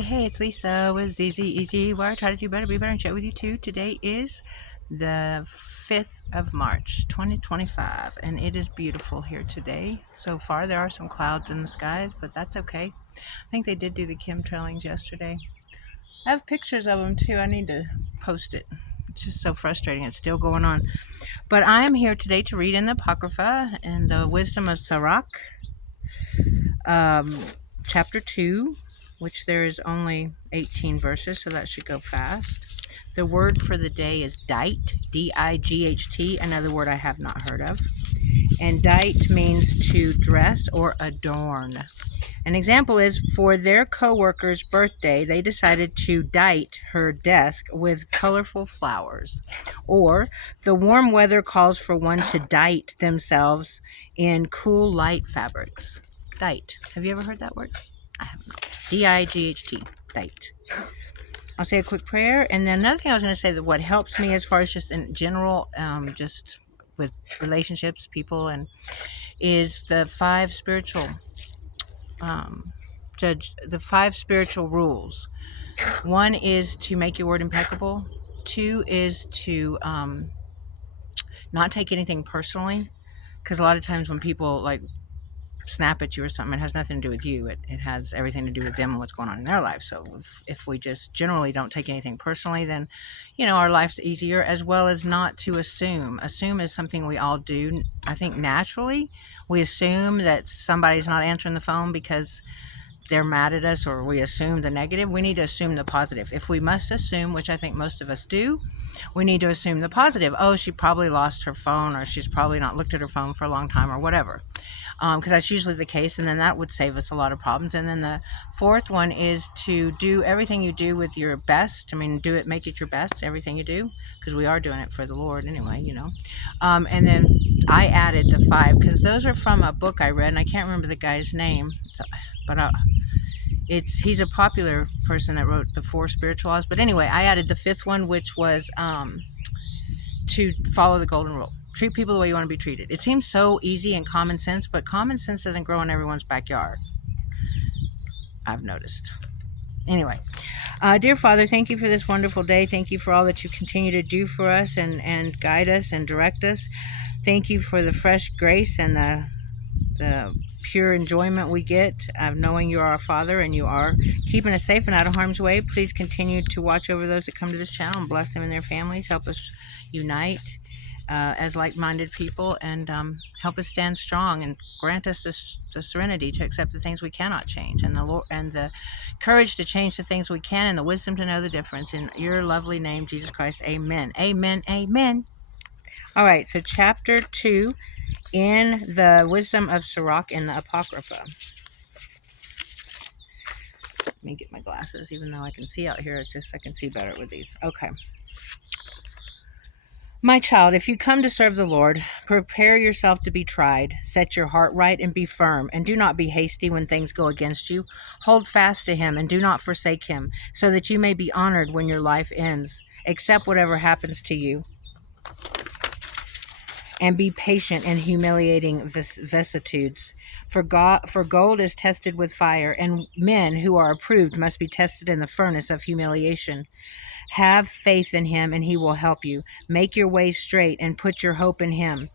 Hey, it's Lisa with ZZ Easy, where I try to do better, be better, and chat with you too. Today is the 5th of March, 2025, and it is beautiful here today. So far, there are some clouds in the skies, but that's okay. I think they did do the chemtrailings yesterday. I have pictures of them too. I need to post it. It's just so frustrating. It's still going on. But I am here today to read in the Apocrypha and the wisdom of Sirach, chapter 2, which there is only 18 verses, so that should go fast. The word for the day is dight, D-I-G-H-T, another word I have not heard of. And dight means to dress or adorn. An example is, for their co-worker's birthday, they decided to dight her desk with colorful flowers. Or, the warm weather calls for one to dight themselves in cool, light fabrics. Dight. Have you ever heard that word? I have not. D-I-G-H-T. Dight. I'll say a quick prayer. And then another thing I was going to say, that what helps me as far as just in general, just with relationships, people, and is the five spiritual the five spiritual rules. One is to make your word impeccable. Two is to not take anything personally, because a lot of times when people like snap at you or something, it has nothing to do with you. It has everything to do with them and what's going on in their life. So if we just generally don't take anything personally, then our life's easier, as well as not to assume. Assume is something we all do. I think naturally we assume that somebody's not answering the phone because they're mad at us, or we assume the negative. We need to assume the positive. If we must assume, which I think most of us do, we need to assume the positive. Oh, she probably lost her phone, or she's probably not looked at her phone for a long time, or whatever, because that's usually the case, and then that would save us a lot of problems. And then the fourth one is to do everything you do with your best. Make it your best, everything you do, because we are doing it for the Lord anyway, and then I added the five, because those are from a book I read, and I can't remember the guy's name, but he's a popular person that wrote the 4 spiritual laws. But anyway, I added the 5th one, which was to follow the golden rule. Treat people the way you want to be treated. It seems so easy and common sense, but common sense doesn't grow in everyone's backyard, I've noticed. Anyway, dear Father, thank you for this wonderful day. Thank you for all that you continue to do for us and guide us and direct us. Thank you for the fresh grace and the pure enjoyment we get of knowing you are our Father and you are keeping us safe and out of harm's way. Please continue to watch over those that come to this channel and bless them and their families. Help us unite as like-minded people, and help us stand strong, and grant us the serenity to accept the things we cannot change, and the courage to change the things we can, and the wisdom to know the difference. In your lovely name, Jesus Christ, amen. Amen. Amen. All right, so chapter 2 in the wisdom of Sirach in the Apocrypha. Let me get my glasses, even though I can see out here. It's just I can see better with these. Okay. My child, if you come to serve the Lord, prepare yourself to be tried. Set your heart right and be firm, and do not be hasty when things go against you. Hold fast to him and do not forsake him, so that you may be honored when your life ends. Accept whatever happens to you, and be patient in humiliating vicissitudes. For gold is tested with fire, and men who are approved must be tested in the furnace of humiliation. Have faith in him, and he will help you. Make your ways straight, and put your hope in him.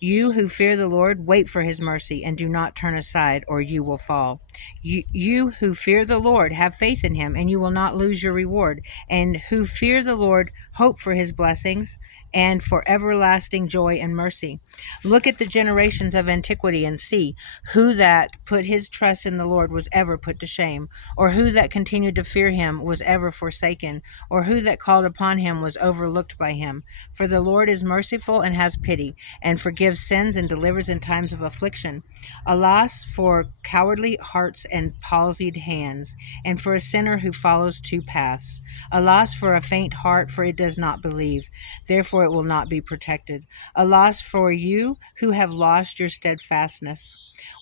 You who fear the Lord, wait for his mercy, and do not turn aside, or you will fall. You who fear the Lord, have faith in him, and you will not lose your reward. And who fear the Lord, hope for his blessings, and for everlasting joy and mercy. Look at the generations of antiquity and see, who that put his trust in the Lord was ever put to shame, or who that continued to fear him was ever forsaken, or who that called upon him was overlooked by him. For the Lord is merciful and has pity, and forgives sins and delivers in times of affliction. Alas for cowardly hearts and palsied hands, and for a sinner who follows 2 paths. Alas for a faint heart, for it does not believe. Therefore it will not be protected. Alas for you who have lost your steadfastness.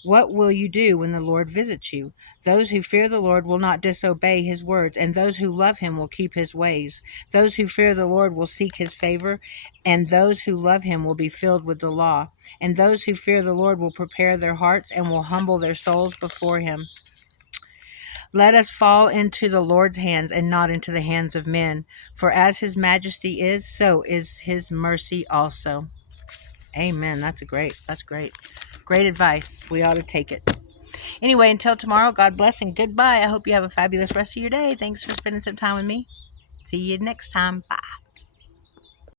What will you do when the Lord visits you? Those who fear the Lord will not disobey his words, and those who love him will keep his ways. Those who fear the Lord will seek his favor, and those who love him will be filled with the law. And those who fear the Lord will prepare their hearts and will humble their souls before him. Let us fall into the Lord's hands and not into the hands of men. For as his majesty is, so is his mercy also. Amen. That's great. Great advice. We ought to take it. Anyway, until tomorrow, God bless and goodbye. I hope you have a fabulous rest of your day. Thanks for spending some time with me. See you next time. Bye.